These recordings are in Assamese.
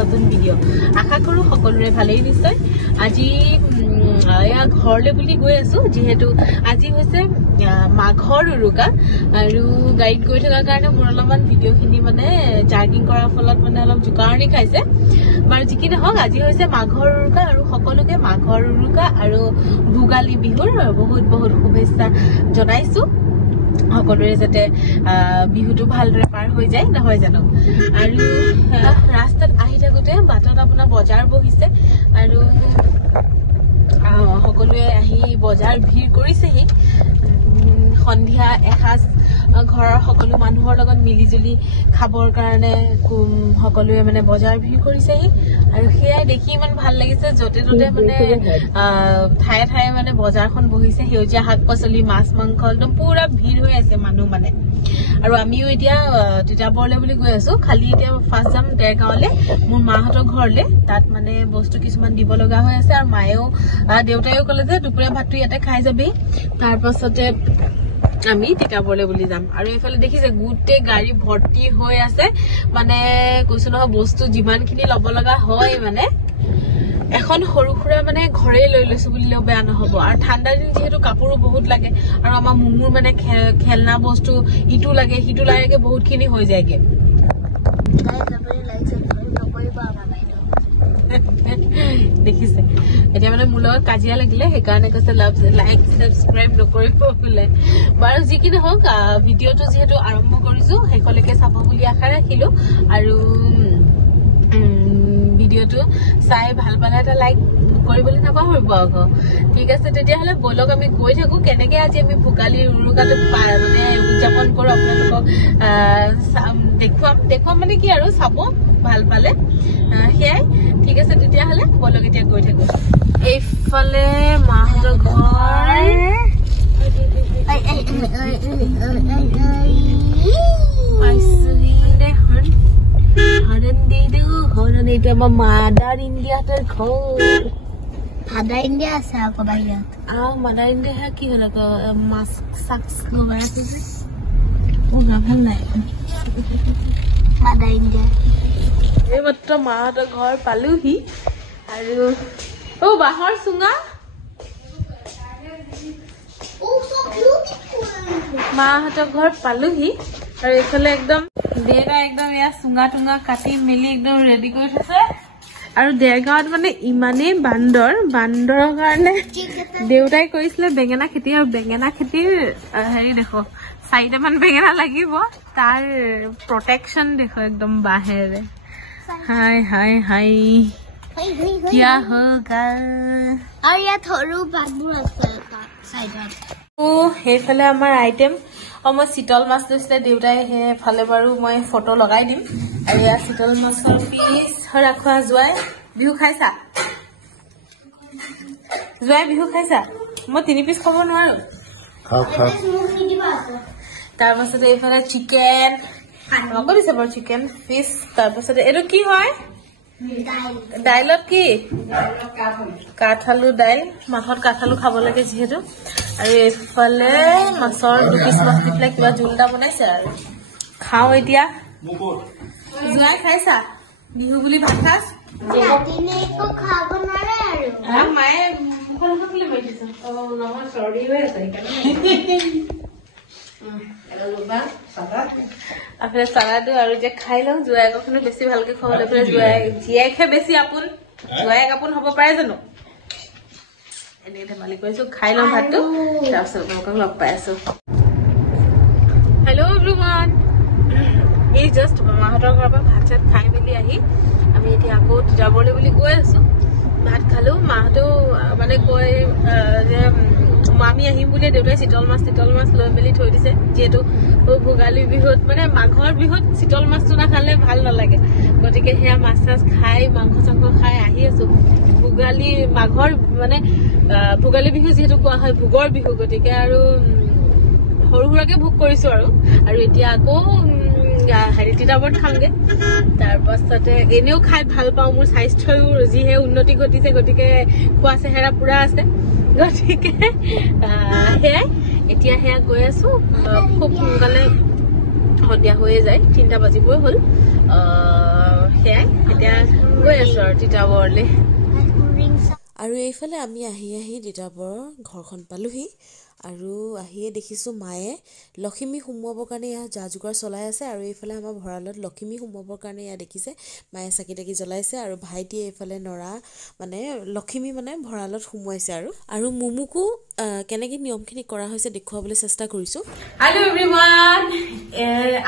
নতুন ভিডিঅ' আশা কৰোঁ সকলোৰে ভালেই নিশ্চয় আজি এয়া ঘৰলৈ বুলি গৈ আছো যিহেতু আজি হৈছে মাঘৰ উৰুকা আৰু গাড়ীত গৈ থকাৰ কাৰণে মোৰ অলপমান ভিডিঅ'খিনি মানে জাৰ্কিং কৰাৰ ফলত মানে অলপ জোকাৰণি খাইছে বাৰু যি কি নহওক আজি হৈছে মাঘৰ উৰুকা আৰু সকলোকে মাঘৰ উৰুকা আৰু ভোগালী বিহুৰ বহুত বহুত শুভেচ্ছা জনাইছো সকলোৰে যাতে বিহুটো ভালদৰে পাৰ হৈ যায় নহয় জানো আৰু ৰাস্তাত আহি থাকোতে বাটত আপোনাৰ বজাৰ বহিছে আৰু সকলোৱে আহি বজাৰ ভিৰ কৰিছেহি সন্ধিয়া এসাজ ঘৰৰ সকলো মানুহৰ লগত মিলিজুলি খাবৰ কাৰণে সকলোৱে মানে বজাৰ ভিৰ কৰিছেহি আৰু সেয়াই দেখি ইমান ভাল লাগিছে য'তে ত'তে মানে ঠায়ে ঠায়ে মানে বজাৰখন বহিছে সেউজীয়া শাক পাচলি মাছ মাংস একদম পুৰা ভিৰ হৈ আছে মানুহ মানে আৰু আমিও এতিয়া তিতাবৰলৈ বুলি গৈ আছো খালি এতিয়া ফাৰ্ষ্ট যাম দেৰগাঁৱলৈ মোৰ মাহঁতৰ ঘৰলৈ তাত মানে বস্তু কিছুমান দিব লগা হৈ আছে আৰু মায়েও দেউতায়েও ক'লে যে দুপৰীয়া ভাতটো ইয়াতে খাই যাবি তাৰ পাছতে আমি তিতাবৰলৈ বুলি যাম আৰু এইফালে দেখিছে গোটেই গাড়ী ভৰ্তি হৈ আছে মানে কৈছো নহয় বস্তু যিমানখিনি ল'ব লগা হয় মানে এখন সৰু সুৰা মানে ঘৰে লৈ লৈছো বুলিলেও বেয়া নহব আৰু ঠাণ্ডা দিন যিহেতু কাপোৰো বহুত লাগে আৰু আমাৰ মুমুৰ মানে খেলনা বস্তু ইটো লাগে সিটো লাগে বহুতখিনি হৈ যায়গে দেখিছে এতিয়া মানে মোৰ লগত কাজিয়া লাগিলে সেইকাৰণে কৈছে লাইক সাবস্ক্ৰাইব নকৰিব বোলে বাৰু যি কি নহওক ভিডিঅ'টো যিহেতু আৰম্ভ কৰিছো শেষলৈকে চাব বুলি আশা ৰাখিলো আৰু ভিডিঅ'টো চাই ভাল পালে এটা লাইক কৰিবলৈ নাপাহৰিব আকৌ ঠিক আছে তেতিয়াহ'লে বলক আমি গৈ থাকো কেনেকে আজি আমি ভোগালী উৰুকাটো মানে উদযাপন কৰো আপোনালোকক দেখুৱাম মানে কি আৰু চাব ভাল পালে সেয়াই ঠিক আছে তেতিয়াহ'লে বলক এতিয়া গৈ থাকো এইফালে মাহঁতৰ ঘৰ এইটো আমাৰ মাদাৰ ইণ্ডিয়াহঁতৰ ঘৰ মাদাৰ ইণ্ডিয়া আছে আকৌ বাহিৰত মাদাৰ ইণ্ডিয়া কি হ'ল আকৌ মাছ চাক্স লগাই আছে যে মোৰ ভাল নাই মাদাৰ ইণ্ডিয়া এইমাত্ৰ মাহঁতৰ ঘৰ পালোহি আৰু বাঁহৰ চুঙা মাহঁতৰ ঘৰ পালোহি আৰু এইফালে একদম দেউতা একদম এয়া চুঙা টুঙা কাটি মেলি একদম ৰেডি কৰি থৈছে আৰু দেৰগাঁৱত মানে ইমানেই বান্দৰৰ কাৰণে দেউতাই কৰিছিলে বেঙেনা খেতি আৰু বেঙেনা খেতিৰ হেৰি দেখো 4টামান বেঙেনা লাগিব তাৰ প্ৰটেকশ্যন দেখো একদম বাঁহেৰে হাই হাই হাই কিয়া হোগা আৰু ইয়াত সৰু বাঁহবোৰ আছে চাইডত সেইফালে আমাৰ আইটেম মই চিতল মাছ লৈছিলে দেউতাই সেইফালে বাৰু মই ফটো লগাই দিম আৰু ইয়াৰ চিতল মাছ পিচ ৰাখোৱা জোৱাই বিহু খাইছা জোৱাই বিহু খাইছা মই 3 পিচ খাব নোৱাৰো তাৰ পাছতে এইফালে চিকেন দিছে বাৰু চিকেন ফিচ তাৰ পাছতে এইটো কি হয় দাইলত কি কাঠআলু দাইল মাছত কাঠআলু খাব লাগে যিহেতু আৰু এইফালে মাছৰ 2 পিচ মাছ দি পেলাই কিবা জোল এটা বনাইছে আৰু খাওঁ এতিয়া জোৱাই খাইছা বিহু বুলি ভাত খাইছ মায়ে আপোনাৰ চালাডো আৰু যে খাই লওঁ জোৱাইকখনো বেছি ভালকে খুৱাবলৈ পেলাই জীয়াইকহে বেছি আপোন জোৱাইক আপোন হ'ব পাৰে জানো এনেকে ধেমালি কৰিছো খাই লওঁ ভাতটো তাৰপিছত আপোনালোকক লগ পাই আছো হেল্ল' এভৰিৱান এই জাষ্ট মামাহঁতৰ ঘৰৰ পৰা ভাত চাত খাই মেলি আহি আমি এতিয়া আকৌ তিতাবৰলৈ বুলি গৈ আছো ভাত খালো মাহঁতেও মানে কয় যে আমি আহিম বুলি দেউতাই চিতল মাছ লৈ মেলি থৈ দিছে যিহেতু ভোগালী বিহুত মানে মাঘৰ বিহুত চিতল মাছটো নাখালে ভাল নালাগে গতিকে সেয়া মাছ চাছ খাই মাংস চাংস খাই আহি আছো মাঘৰ মানে ভোগালী বিহু যিহেতু কোৱা হয় ভোগৰ বিহু গতিকে আৰু সৰু সুৰাকে ভোগ কৰিছো আৰু এতিয়া আকৌ হেৰি তিতাবৰত খামগে তাৰ পাছতে এনেও খাই ভাল পাওঁ মোৰ স্বাস্থ্যও যিহে উন্নতি ঘটিছে গতিকে খোৱা চেহেৰা পুৰা আছে গতিকে সেয়াই এতিয়া সেয়া গৈ আছো খুব সোনকালে সন্ধিয়া হৈয়ে যায় 3টা বাজিবই হ'ল সেয়াই এতিয়া গৈ আছো আৰু তিতাবৰলৈ আৰু এইফালে আমি আহি তিতাবৰৰ ঘৰখন পালোহি আৰু আহিয়ে দেখিছোঁ মায়ে লখিমী সোমোৱাবৰ কাৰণে ইয়াত যা যোগাৰ চলাই আছে আৰু এইফালে আমাৰ ভঁৰালত লখিমী সোমোৱাবৰ কাৰণে ইয়াত দেখিছে মায়ে চাকি তাকি জ্বলাইছে আৰু ভাইটিয়ে এইফালে নৰা মানে লখিমী মানে ভঁৰালত সোমোৱাইছে আৰু মুমুকো কেনেকৈ নিয়মখিনি কৰা হৈছে দেখুৱাবলৈ চেষ্টা কৰিছোঁ হেল্ল' এভৰিৱান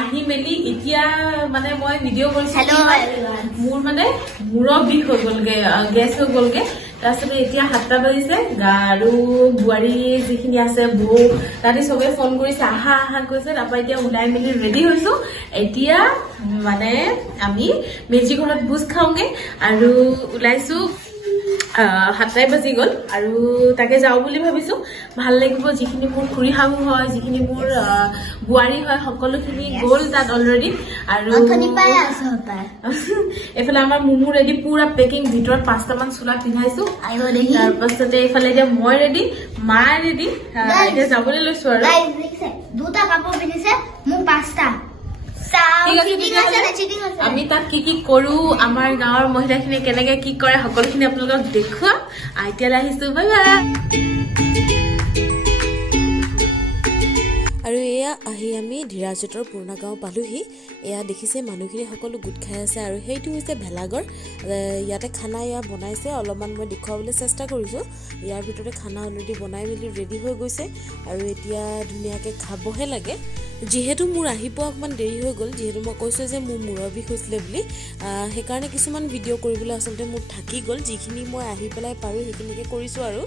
আহি মেলি এতিয়া মানে মই ভিডিঅ' কৰিছোঁ মোৰ মানে মূৰৰ বিষ হৈ গ'লগৈ গেছ হৈ গ'লগৈ তাৰপিছতে এতিয়া 7টা বাজিছে আৰু বোৱাৰী যিখিনি আছে বৌ তাতে চবে ফোন কৰিছে আহা কৈছে তাৰপৰা এতিয়া ওলাই মেলি ৰেডি হৈছো এতিয়া মানে আমি মেজি ঘৰত ভোজ খাওঁগে আৰু ওলাইছো 7টাই বাজি গ'ল আৰু তাকে যাওঁ বুলি ভাবিছো ভাল লাগিব যিখিনি মোৰ খুৰী শাহু হয় যিখিনি মোৰ বোৱাৰী হয় সকলোখিনি গ'ল তাত অলৰেডি আৰু এইফালে আমাৰ মুমু ৰেডি পুৰা পেকিং ভিতৰত 5টামান চোলা পিন্ধাইছো তাৰপাছতে এইফালে এতিয়া মই ৰেডি মা ৰেডি এতিয়া যাবলৈ লৈছো আৰু 2টা কাপোৰ পিন্ধিছে মোক 5টা আমি তাত কি কৰো আমাৰ গাঁৱৰ মহিলাখিনি কেনেকে কি কৰে সকলোখিনি আপোনালোকক দেখুৱাম এতিয়া আহিছো বাই বাই আৰু এয়া আহি আমি ধীৰাজতৰ পুৰণা গাঁও পালোহি এয়া দেখিছে মানুহখিনি সকলো গোট খাই আছে আৰু সেইটো হৈছে ভেলাঘৰ ইয়াতে খানা বনাইছে অলপমান মই দেখুৱাবলৈ চেষ্টা কৰিছোঁ ইয়াৰ ভিতৰতে খানা অলৰেডি বনাই মেলি ৰেডি হৈ গৈছে আৰু এতিয়া ধুনীয়াকৈ খাবহে লাগে যিহেতু মোৰ আহি পোৱা অকণমান দেৰি হৈ গ'ল যিহেতু মই কৈছোঁ যে মোৰ মূৰৰ বিষ হৈছিলে বুলি সেইকাৰণে কিছুমান ভিডিঅ' কৰিবলৈ আচলতে মোৰ থাকি গ'ল যিখিনি মই আহি পেলাই পাৰোঁ সেইখিনিকে কৰিছোঁ আৰু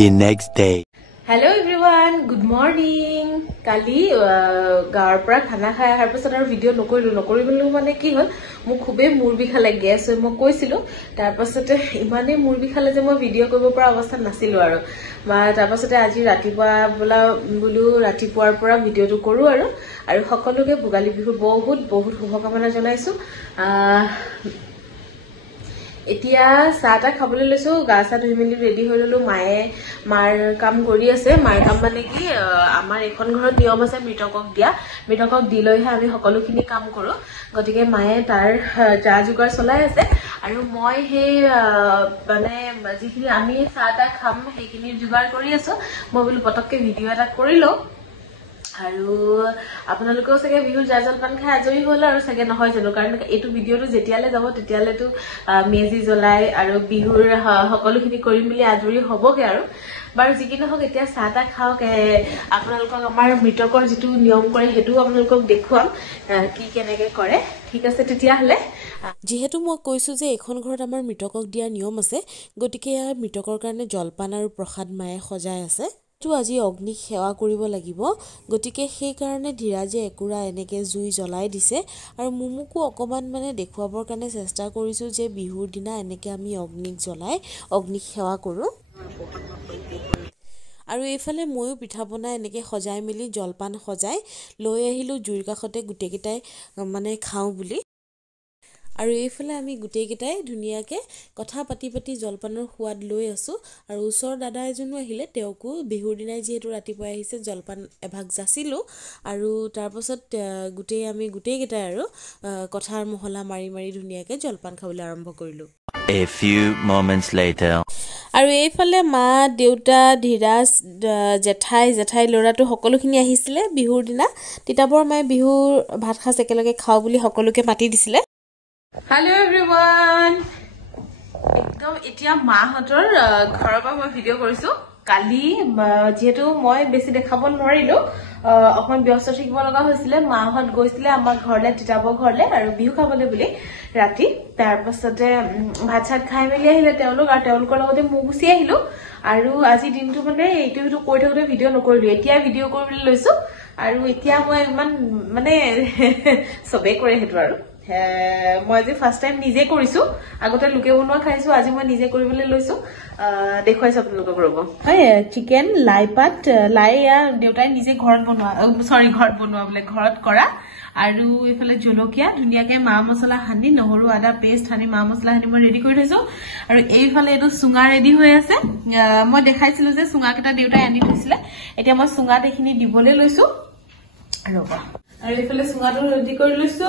The next day. Hello everyone, good morning. কালি গাঁৱৰ পৰা খানা খাই অহাৰ পিছত আৰু ভিডিঅ' নকৰিলো মানে কি হ'ল মোক খুবেই মূৰ বিষালে গেছ হৈ মই কৈছিলোঁ তাৰপাছতে ইমানেই মূৰ বিষালে যে মই ভিডিঅ' কৰিব পৰা অৱস্থাত নাছিলোঁ আৰু তাৰপাছতে আজি ৰাতিপুৱা বোলো ৰাতিপুৱাৰ পৰা ভিডিঅ'টো কৰোঁ আৰু সকলোকে ভোগালী বিহুৰ বহুত শুভকামনা জনাইছোঁ এতিয়া চাহটা খাবলৈ লৈছো গা চা ধুই মেলি ৰেডি হৈ ললো মায়ে মাৰ কাম কৰি আছে মাৰ কাম মানে কি আমাৰ এখন ঘৰত নিয়ম আছে মৃতকক দি লৈহে আমি সকলোখিনি কাম কৰো গতিকে মায়ে তাৰ যা যোগাৰ চলাই আছে আৰু মই সেই মানে যিখিনি আমি চাহটা খাম সেইখিনি যোগাৰ কৰি আছো মই বোলো পটককে ভিডিঅ' এটা কৰি লওঁ আৰু আপোনালোকেও চাগে বিহুৰ জা জলপান খাই আজৰি হ'ল আৰু চাগে নহয় জানো কাৰণ এইটো ভিডিঅ'টো যেতিয়ালৈ যাব তেতিয়ালৈতো মেজি জ্বলাই আৰু বিহুৰ সকলোখিনি কৰি মেলি আজৰি হ'বগে আৰু বাৰু যি কি নহওক এতিয়া চাহটা খাওক আপোনালোকক আমাৰ মৃতকৰ যিটো নিয়ম কৰে সেইটোও আপোনালোকক দেখুৱাম কি কেনেকে কৰে ঠিক আছে তেতিয়াহ'লে যিহেতু মই কৈছোঁ যে এখন ঘৰত আমাৰ মৃতকক দিয়াৰ নিয়ম আছে গতিকে ইয়াৰ মৃতকৰ কাৰণে জলপান আৰু প্ৰসাদ মায়ে সজাই আছে আজি অগ্নিক সেৱা কৰিব লাগিব গতিকে সেইকাৰণে ধীৰাজে একুৰা এনেকৈ জুই জ্বলাই দিছে আৰু মুমুকো অকণমান মানে দেখুৱাবৰ কাৰণে চেষ্টা কৰিছোঁ যে বিহুৰ দিনা এনেকৈ আমি অগ্নিক জ্বলাই অগ্নিক সেৱা কৰোঁ আৰু এইফালে ময়ো পিঠা পনা এনেকৈ সজাই মেলি জলপান সজাই লৈ আহিলোঁ জুইৰ কাষতে গোটেইকেইটাই মানে খাওঁ বুলি আৰু এইফালে আমি গোটেইকেইটাই ধুনীয়াকৈ কথা পাতি জলপানৰ সোৱাদ লৈ আছোঁ আৰু ওচৰৰ দাদা এজনো আহিলে তেওঁকো বিহুৰ দিনাই যিহেতু ৰাতিপুৱাই আহিছে জলপান এভাগ যাচিলোঁ আৰু তাৰপাছত আমি গোটেইকেইটাই আৰু কথাৰ মহলা মাৰি ধুনীয়াকৈ জলপান খাবলৈ আৰম্ভ কৰিলোঁ A few moments later. আৰু এইফালে মা দেউতা ধীৰাজ জেঠাই ল'ৰাটো সকলোখিনি আহিছিলে বিহুৰ দিনা তিতাবৰ মায়ে বিহুৰ ভাত সাজ একেলগে খাওঁ বুলি সকলোকে মাতি দিছিলে হেল্ল' এভৰিৱান একদম এতিয়া মাহঁতৰ ঘৰৰ পৰা মই ভিডিঅ' কৰিছোঁ কালি যিহেতু মই বেছি দেখাব নোৱাৰিলোঁ অকণমান ব্যস্ত থাকিব লগা হৈছিলে মাহঁত গৈছিলে আমাৰ ঘৰলৈ তিতাবৰ ঘৰলৈ আৰু বিহু খাবলৈ বুলি ৰাতি তাৰপাছতে ভাত চাত খাই মেলি আহিলে তেওঁলোক আৰু তেওঁলোকৰ লগতে মই গুচি আহিলোঁ আৰু আজি দিনটো মানে এইটো কৈ থাকোঁতে ভিডিঅ' নকৰিলোঁ এতিয়া ভিডিঅ' কৰিবলৈ লৈছোঁ আৰু এতিয়া মই ইমান মানে চবেই কৰে সেইটো আৰু মই আজি ফাৰ্ষ্ট টাইম নিজে কৰিছো আগতে লোকে বনোৱা খাইছো আজি মই নিজে কৰিবলৈ লৈছো দেখুৱাইছো আপোনালোকক ৰব হয় চিকেন লাই পাত লাই দেউতাই নিজে ঘৰত বনোৱা ঘৰত বনোৱা বোলে ঘৰত কৰা আৰু এফালে জলকীয়া ধুনিয়াকে মা মছলা হানি নহৰু আদা পেষ্ট হানি মা মছলা হানি মই ৰেডি কৰি থৈছো আৰু এইফালে এটো সুঙা ৰেডি হৈ আছে মই দেখাইছিলো যে সুঙা কেটা দেউতাই আনি থৈছিলে এতিয়া মই সুঙাত এখিনি দিবলৈ লৈছো ৰবা আৰু এইফালে সুঙাটো ৰেডি কৰি লৈছো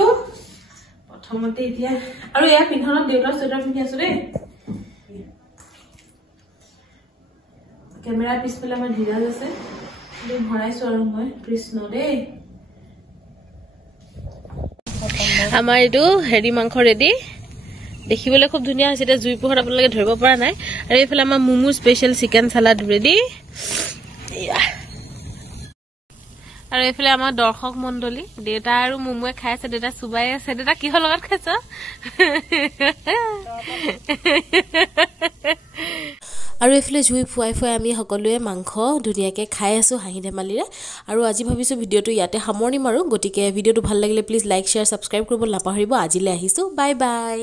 প্ৰথমতে এতিয়া আৰু এয়া পিন্ধনত দেউতাৰ চুৱেটাৰ পিন্ধি আছো দেই কেমেৰা পিছফালে আমাৰ ঢিলাল আছে ভৰাইছো আৰু মই কৃষ্ণ দেই আমাৰ এইটো হেৰি মাংস ৰেডি দেখিবলৈ খুব ধুনীয়া হৈছে এটা জুই পোহৰত আপোনালোকে ধৰিব পৰা নাই আৰু এইফালে আমাৰ Mumu special chicken salad ready আৰু এইফালে আমাৰ দৰ্শক মণ্ডলী দেউতা আৰু মুমুৱে খাই আছে দেউতা চুবাই আছে দেউতা কিহৰ লগত খাইছ আৰু এফালে জুই ফুৱাই ফুৱাই আমি সকলোৱে মাংস ধুনীয়াকৈ খাই আছোঁ হাঁহি ধেমালিৰে আৰু আজি ভাবিছোঁ ভিডিঅ'টো ইয়াতে সামৰণি মাৰোঁ গতিকে ভিডিঅ'টো ভাল লাগিলে প্লিজ লাইক শ্বেয়াৰ ছাবস্ক্ৰাইব কৰিব নাপাহৰিব আজিলৈ আহিছোঁ বাই বাই